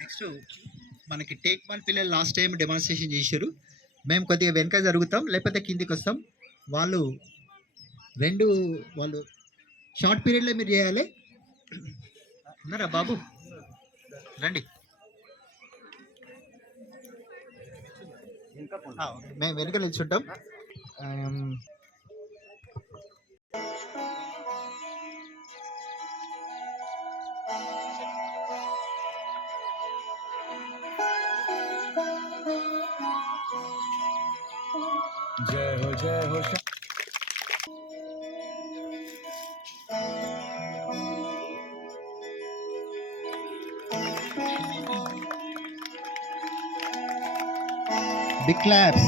నెక్స్ట్ మనకి take one పిల్లలు last time demonstration చేశారు. మేము కొద్దిగా వెనక జరుగుతాం, లేకపోతే కిందికి వస్తాం. వాళ్ళు వాళ్ళు షార్ట్ పీరియడ్లో మీరు చేయాలి. ఉన్నారా బాబు? రండి. మేము వెనుక నిల్చుంటాం. जय हो जय हो Big claps.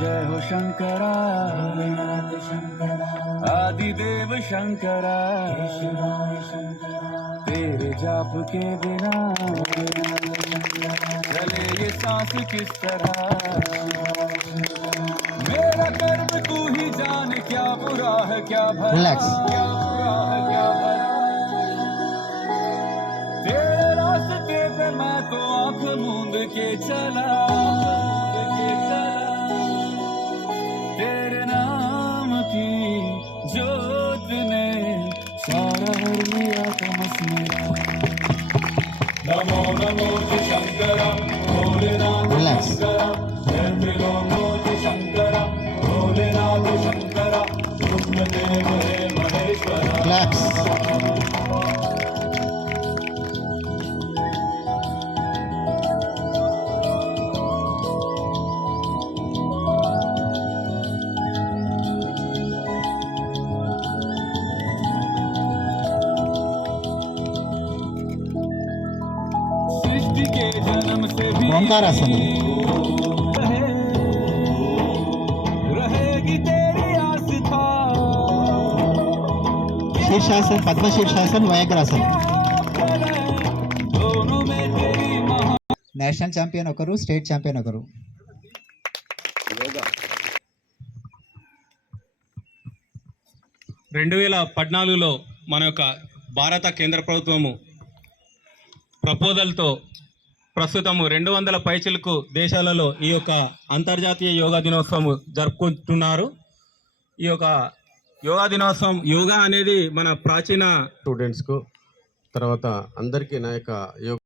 जय हो शंकरा आदिदेव शंकरा तेरे जाप के बिना चले ये सांस किस तरह मेरा कर्म तू ही जान क्या बुरा है क्या भला क्या बुरा है क्या भला तेरे रास्ते पे मैं तो आंख मूंद के चला तेरे नाम की जोत ने सारा हर लिया तमस में नमो नमो शंकरा भोलेनाथ शंकरा जय नमो शंकरा भोलेनाथ शंकरा रुद्रदेव हे महेश्वरा के जन्म से भी ओंकारासन रहेगी तेरी आस्था शीर्षासन पद्म शीर्षासन वयग्रासन दोनों में तेरी నేషనల్ ఛాంపియన్ ఒకరు, స్టేట్ ఛాంపియన్ ఒకరు. రెండు 2014లో మన యొక్క భారత కేంద్ర ప్రభుత్వము ప్రపోజల్తో ప్రస్తుతము 200 పైచిలకు దేశాలలో ఈ యొక్క అంతర్జాతీయ యోగా దినోత్సవం జరుపుకుంటున్నారు. ఈ యొక్క యోగా దినోత్సవం, యోగా అనేది మన ప్రాచీన స్టూడెంట్స్కు తర్వాత అందరికీ నా యొక్క